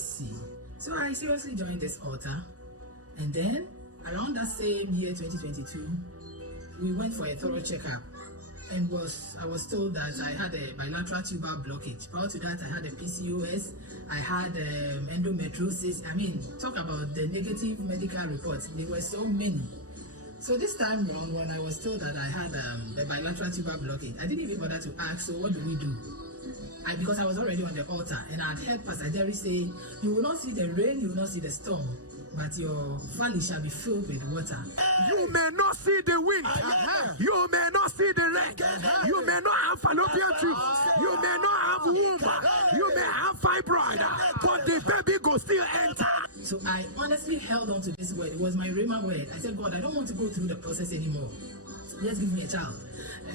let's see. So I seriously joined this altar, and then around that same year, 2022, we went for a thorough checkup, and I was told that I had a bilateral tuber blockage. Prior to that, I had a PCOS, I had endometriosis. I mean, talk about the negative medical reports. There were so many. So this time around, when I was told that I had a bilateral tuber blockage, I didn't even bother to ask, so what do we do? Because I was already on the altar, and I'd heard Pastor Jerry say, you will not see the rain, you will not see the storm, but your valley shall be filled with water. You may not see the wind, you may not see the rain, you may not have fallopian tubes, you may not have womb, you may have fibroid, but the baby will still enter. So I honestly held on to this word. It was my rhema word. I said, God, I don't want to go through the process anymore. Just give me a child.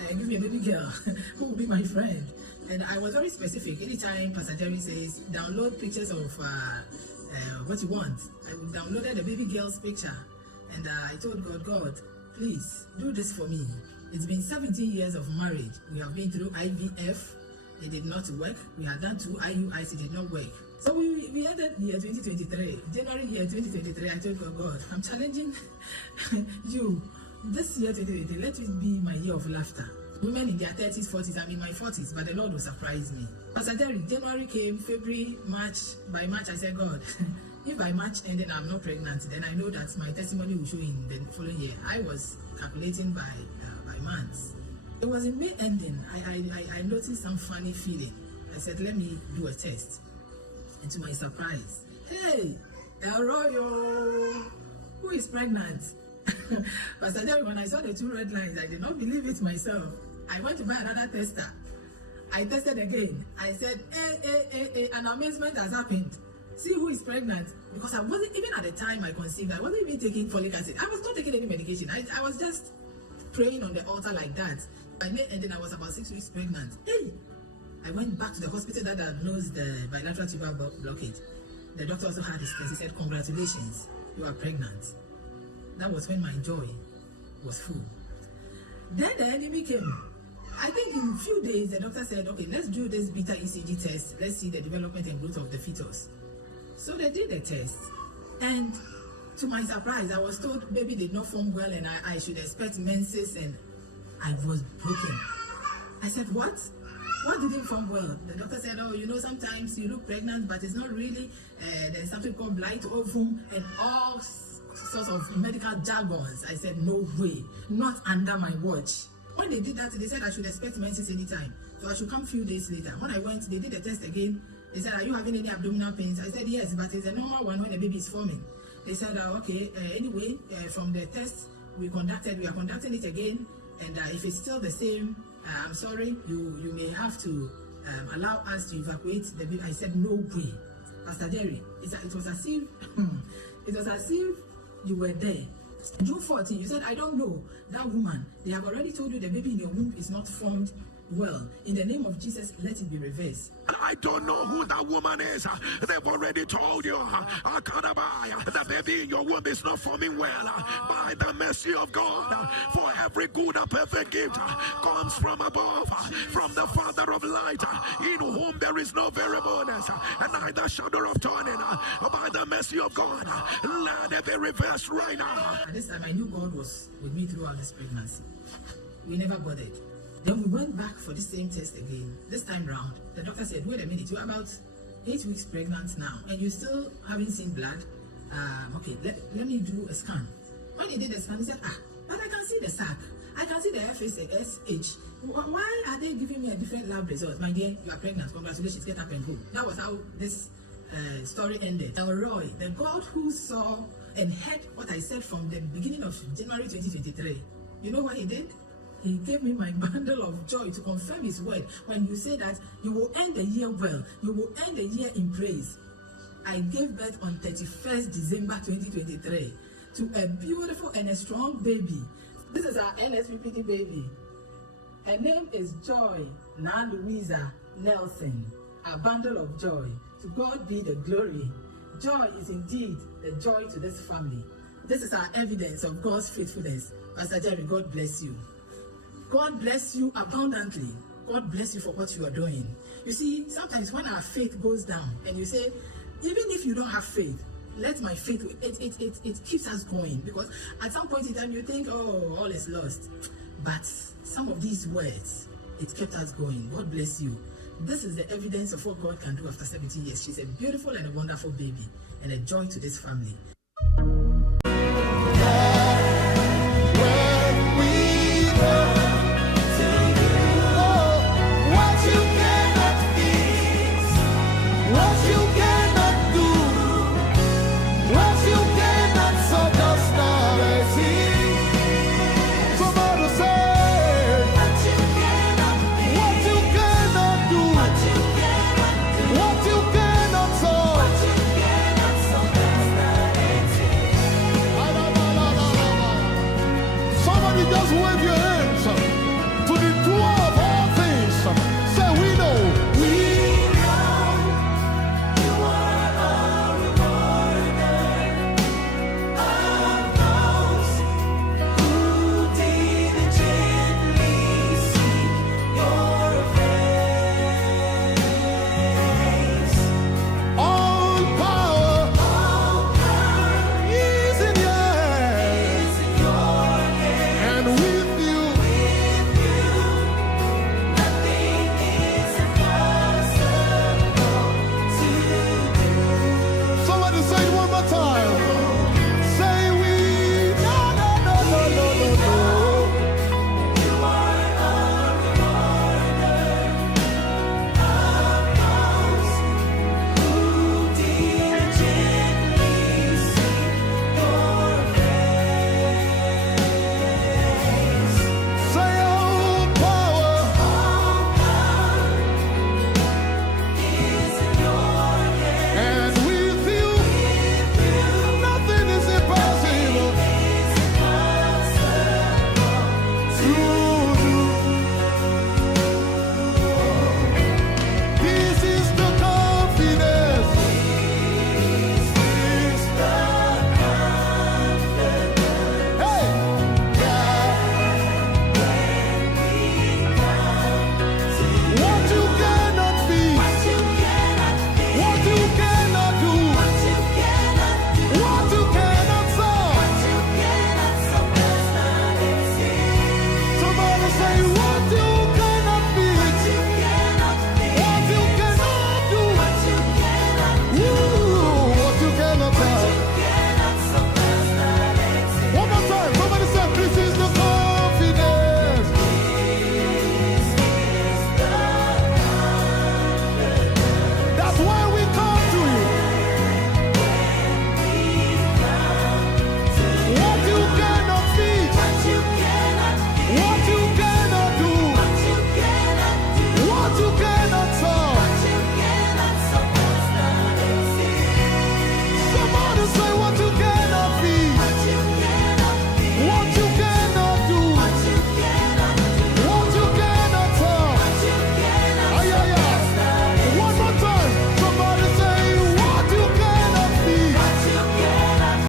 Give me a baby girl who will be my friend. And I was very specific. Anytime Pastor Jerry says, download pictures of what you want, I downloaded a baby girl's picture. And I told God, please do this for me. It's been 17 years of marriage. We have been through IVF. It did not work. We had done 2 IUIs. It did not work. So we ended year 2023. January year 2023, I told God, I'm challenging you. This year 2023, let it be my year of laughter. Women in their 30s, 40s, I'm in my 40s, but the Lord will surprise me. Pastor Jerry, January came, February, March. By March, I said, God, if by March ending I'm not pregnant, then I know that my testimony will show in the following year. I was calculating by months. It was in May ending, I noticed some funny feeling. I said, let me do a test. And to my surprise, hey, Elroyo, who is pregnant? Pastor Jerry, when I saw the 2 red lines, I did not believe it myself. I went to buy another tester. I tested again. I said, hey, an amazement has happened. See who is pregnant. Because I wasn't, even at the time I conceived, I wasn't even taking folic acid. I was not taking any medication. I was just praying on the altar like that. By May ending, I was about 6 weeks pregnant. Hey! I went back to the hospital that diagnosed the bilateral tuber blockage. The doctor also had his test. He said, congratulations, you are pregnant. That was when my joy was full. Then the enemy came. I think in a few days, the doctor said, okay, let's do this beta ECG test. Let's see the development and growth of the fetus. So they did the test. And to my surprise, I was told baby did not form well and I should expect menses, and I was broken. I said, what? What didn't form well? The doctor said, oh, you know, sometimes you look pregnant, but it's not really. There's something called blight ovum and all sorts of medical jargons. I said, no way, not under my watch. When they did that, they said I should expect menses anytime. So I should come a few days later. When I went, they did the test again. They said, are you having any abdominal pains? I said, yes, but it's a normal one when the baby is forming. They said, okay, anyway, from the test we are conducting it again. And if it's still the same, I'm sorry, you may have to allow us to evacuate the baby. I said, no way. Pastor Jerry, it was as if you were there. June 14, you said, I don't know that woman. They have already told you the baby in your womb is not formed well. In the name of Jesus, let it be reversed. I don't know who that woman is. They've already told you the baby in your womb is not forming well. By the mercy of God, for every good and perfect gift comes from above, from the Father of light, in whom there is no variableness and neither shadow of turning. By the mercy of God, let it be reversed right now. At this time, I knew God was with me throughout this pregnancy. We never bothered. Then we went back for the same test again. This time round, the doctor said, wait a minute, you're about 8 weeks pregnant now, and you still haven't seen blood. Okay, let me do a scan. When he did the scan, he said, but I can see the sac. I can see the FSH. Why are they giving me a different lab result? My dear, you are pregnant. Congratulations, get up and go. That was how this story ended. Elroy, the God who saw and heard what I said from the beginning of January 2023, you know what he did? He gave me my bundle of joy to confirm his word. When you say that you will end the year well, you will end the year in praise. I gave birth on 31st December 2023 to a beautiful and a strong baby. This is our NSPPD baby. Her name is Joy Na Louisa Nelson. A bundle of joy. To God be the glory. Joy is indeed the joy to this family. This is our evidence of God's faithfulness. Pastor Jerry, God bless you. God bless you abundantly. God bless you for what you are doing. You see, sometimes when our faith goes down and you say, even if you don't have faith, let my faith, it keeps us going, because at some point in time you think, oh, all is lost. But some of these words, it kept us going. God bless you. This is the evidence of what God can do after 70 years. She's a beautiful and a wonderful baby and a joy to this family.